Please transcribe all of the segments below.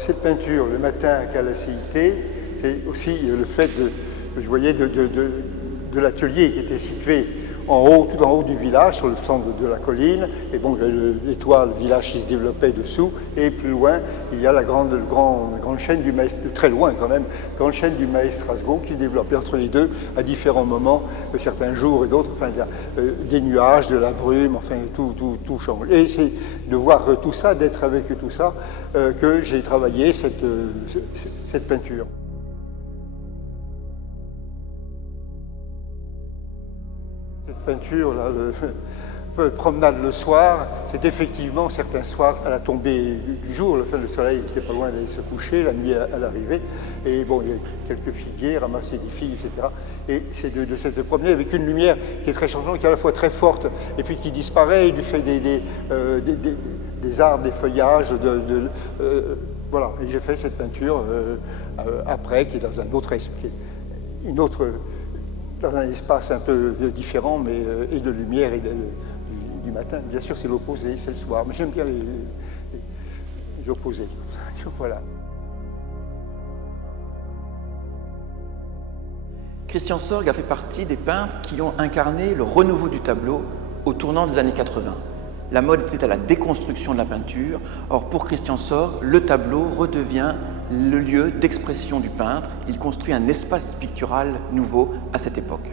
cette peinture, le matin à la CIT, c'est aussi le fait je voyais de l'atelier qui était situé en haut, tout en haut du village, sur le flanc de la colline, et donc l'étoile, le village qui se développait dessous, et plus loin, il y a la grande chaîne du maïs, très loin quand même, grande chaîne du maïs Strasbourg qui se développait entre les deux à différents moments, certains jours et d'autres, enfin, il y a des nuages, de la brume, enfin tout change. Et c'est de voir tout ça, d'être avec tout ça, que j'ai travaillé cette peinture. Cette peinture, là, promenade le soir, c'est effectivement certains soirs à la tombée du jour, le soleil n'était pas loin d'aller se coucher, la nuit à l'arrivée, et bon, il y a quelques figuiers, ramasser des figues, etc. Et c'est de cette promenade avec une lumière qui est très changeante, qui est à la fois très forte, et puis qui disparaît du fait des arbres, des feuillages, voilà. Et j'ai fait cette peinture après, qui est dans un autre esprit, dans un espace un peu différent, mais et de lumière et du matin. Bien sûr, c'est l'opposé, c'est le soir, mais j'aime bien les opposés. Voilà. Christian Sorgue a fait partie des peintres qui ont incarné le renouveau du tableau au tournant des années 80. La mode était à la déconstruction de la peinture. Or, pour Christian Sorgue, le tableau redevient le lieu d'expression du peintre. Il construit un espace pictural nouveau à cette époque.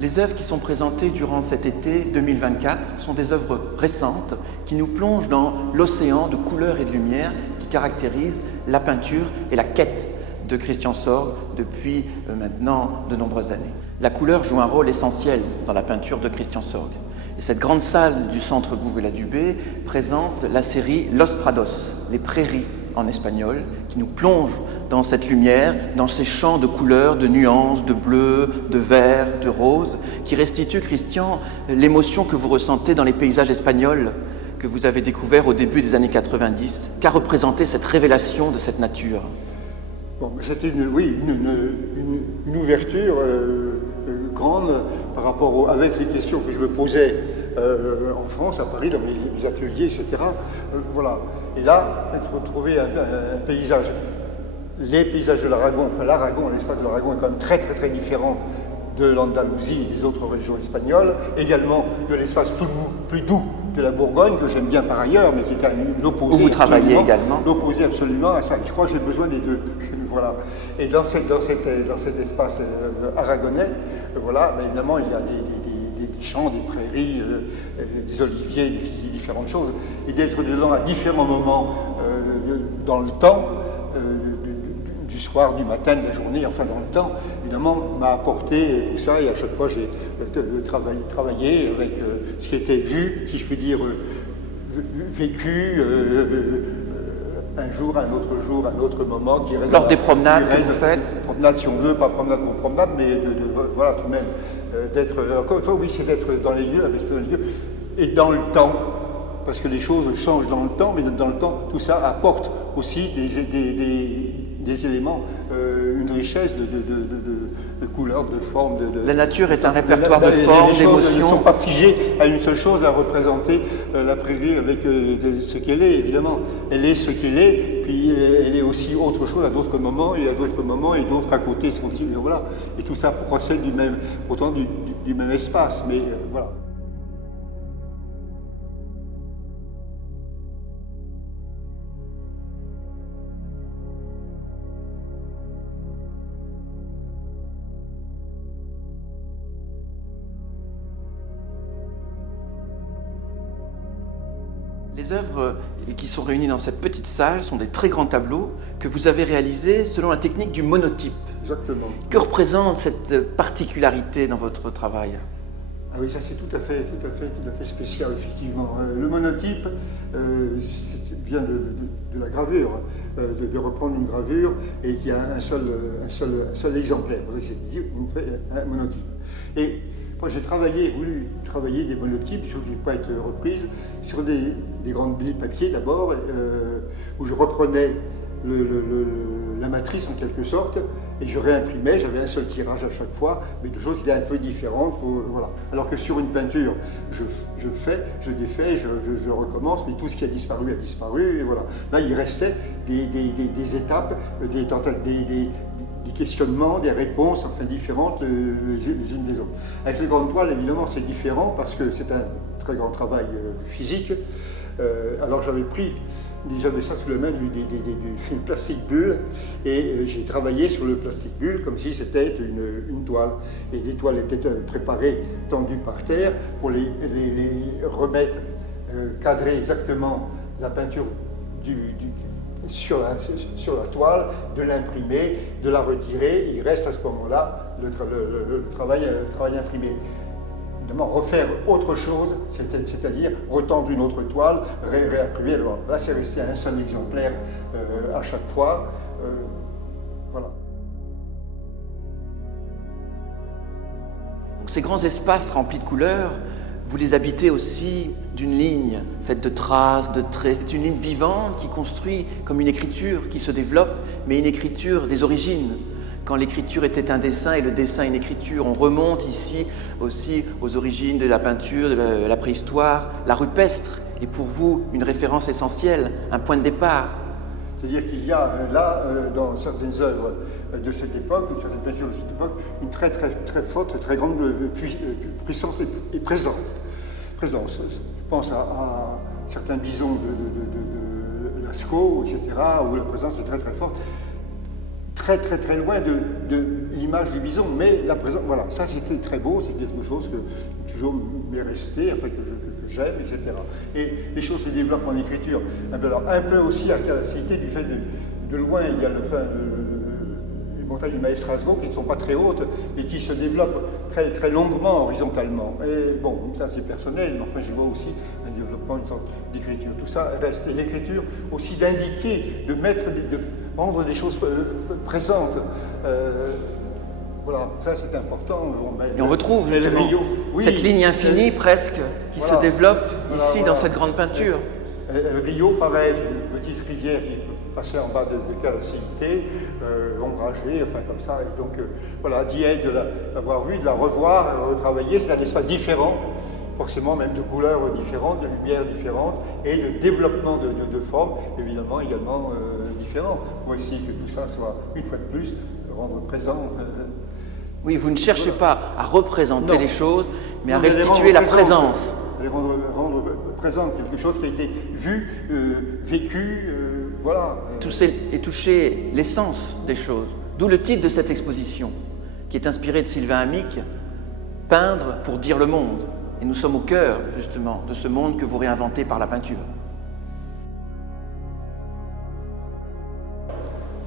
Les œuvres qui sont présentées durant cet été 2024 sont des œuvres récentes qui nous plongent dans l'océan de couleurs et de lumière qui caractérise la peinture et la quête de Christian Sorgue depuis maintenant de nombreuses années. La couleur joue un rôle essentiel dans la peinture de Christian Sorgue. Et cette grande salle du Centre Bouvet-la-Dubé présente la série Los Prados, les prairies en espagnol, qui nous plonge dans cette lumière, dans ces champs de couleurs, de nuances, de bleu, de vert, de rose, qui restitue, Christian, l'émotion que vous ressentez dans les paysages espagnols que vous avez découverts au début des années 90. Qu'a représenté cette révélation de cette nature? Bon, c'était une ouverture grande par rapport avec les questions que je me posais en France, à Paris, dans mes ateliers, etc. Voilà. Et là, être retrouvé un paysage, les paysages de l'Aragon, enfin l'Aragon, l'espace de l'Aragon est quand même très différent de l'Andalousie et des autres régions espagnoles, également de l'espace plus doux de la Bourgogne, que j'aime bien par ailleurs, mais qui est l'opposé. Où vous travaillez également. L'opposé absolument à ça. Je crois que j'ai besoin des deux. Voilà. Et dans cet espace aragonais, voilà, ben évidemment, il y a des champs, des prairies, des oliviers, des différentes choses. Et d'être dedans à différents moments dans le temps, du soir, du matin, de la journée, enfin dans le temps, évidemment, m'a apporté tout ça. Et à chaque fois, j'ai travaillé avec ce qui était vu, si je puis dire, vécu, un jour, un autre moment. Qui reste lors des promenades que vous faites? Promenade si on veut, pas promenade pour promenade, mais voilà, tout de même, d'être, encore une fois, oui, c'est d'être dans les lieux, avec les lieux, et dans le temps, parce que les choses changent dans le temps, mais dans le temps, tout ça apporte aussi des éléments, une richesse de couleurs, de formes. La nature est un répertoire de formes, d'émotions. Les choses ne sont pas figées à une seule chose, à représenter la prairie avec ce qu'elle est, évidemment. Elle est ce qu'elle est, puis elle est aussi autre chose à d'autres moments, et à d'autres moments, et d'autres à côté, voilà. Et tout ça procède pourtant du même espace, mais voilà. Les œuvres qui sont réunies dans cette petite salle sont des très grands tableaux que vous avez réalisés selon la technique du monotype. Exactement. Que représente cette particularité dans votre travail? Ah oui, ça c'est tout à fait spécial, effectivement. Le monotype vient de la gravure, de reprendre une gravure et qu'il y a un seul exemplaire. C'est-à-dire un monotype. Et moi, j'ai voulu travailler des monotypes, je ne voulais pas être reprise, sur des grandes billes de papier d'abord, où je reprenais la matrice en quelque sorte, et je réimprimais, j'avais un seul tirage à chaque fois, mais de choses qui étaient un peu différentes. Voilà. Alors que sur une peinture, je fais, je défais, je recommence, mais tout ce qui a disparu, et voilà. Là, il restait des étapes, des questionnements, des réponses, enfin différentes les unes des autres. Avec les grandes toiles, évidemment, c'est différent parce que c'est un très grand travail physique. Alors j'avais ça sous la main du plastique bulle et j'ai travaillé sur le plastique bulle comme si c'était une toile. Et les toiles étaient préparées, tendues par terre pour les remettre, cadrer exactement la peinture sur la toile, de l'imprimer, de la retirer. Et il reste à ce moment-là le travail imprimé. Évidemment, refaire autre chose, c'est-à-dire retendre une autre toile, réimprimer. Là, c'est resté un seul exemplaire à chaque fois. Voilà. Donc, ces grands espaces remplis de couleurs, vous les habitez aussi d'une ligne faite de traces, de traits. C'est une ligne vivante qui construit comme une écriture qui se développe, mais une écriture des origines. Quand l'écriture était un dessin et le dessin une écriture, on remonte ici aussi aux origines de la peinture, de la préhistoire. La rupestre est pour vous une référence essentielle, un point de départ. C'est-à-dire qu'il y a là, dans certaines œuvres de cette époque, certaines peintures de cette époque, une très forte, très grande puissance et présence. Je pense à certains bisons de Lascaux, etc., où la présence est très forte. Très loin de l'image du bison, mais la présence, voilà, ça c'était très beau, c'est quelque chose que toujours m'est resté, enfin, que j'aime, etc. Et les choses se développent en écriture. Alors, un peu aussi à la cité du fait de loin, il y a les montagnes du Maestrazgo qui ne sont pas très hautes, mais qui se développent très longuement, horizontalement. Et bon, ça c'est personnel, mais enfin je vois aussi un développement, une sorte d'écriture. Tout ça reste. Et l'écriture aussi d'indiquer, de rendre des choses présentes. Voilà, ça c'est important. Et on retrouve cette ligne infinie presque qui se développe ici dans cette grande peinture. Le Rio, pareil, une petite rivière qui passait en bas de Calacité, ombragée, enfin comme ça. Et donc voilà, d'y être, de l'avoir vu, de la revoir, de retravailler, c'est un espace différent, forcément même de couleurs différentes, de lumières différentes, et de développement de formes, évidemment, également différents. Pour essayer que tout ça soit, une fois de plus, rendre présent. Oui, vous ne cherchez pas à représenter les choses, mais à restituer la présence. Rendre présente quelque chose qui a été vu, vécu, voilà. Et toucher l'essence des choses. D'où le titre de cette exposition, qui est inspiré de Sylvain Amic, Peindre pour dire le monde. Et nous sommes au cœur, justement, de ce monde que vous réinventez par la peinture.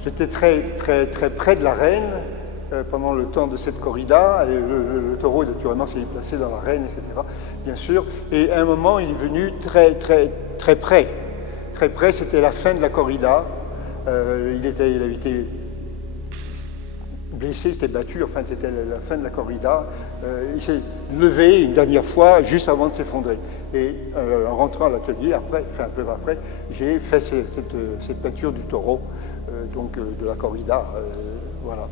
J'étais très près de l'arène pendant le temps de cette corrida. Et le taureau, naturellement, s'est placé dans l'arène, etc., bien sûr. Et à un moment, il est venu très près. Très près, c'était la fin de la corrida. Il avait été blessé, s'était battu, enfin c'était la fin de la corrida. Il s'est levé une dernière fois juste avant de s'effondrer. Et en rentrant à l'atelier, un peu après, j'ai fait cette peinture du taureau, donc de la corrida, voilà.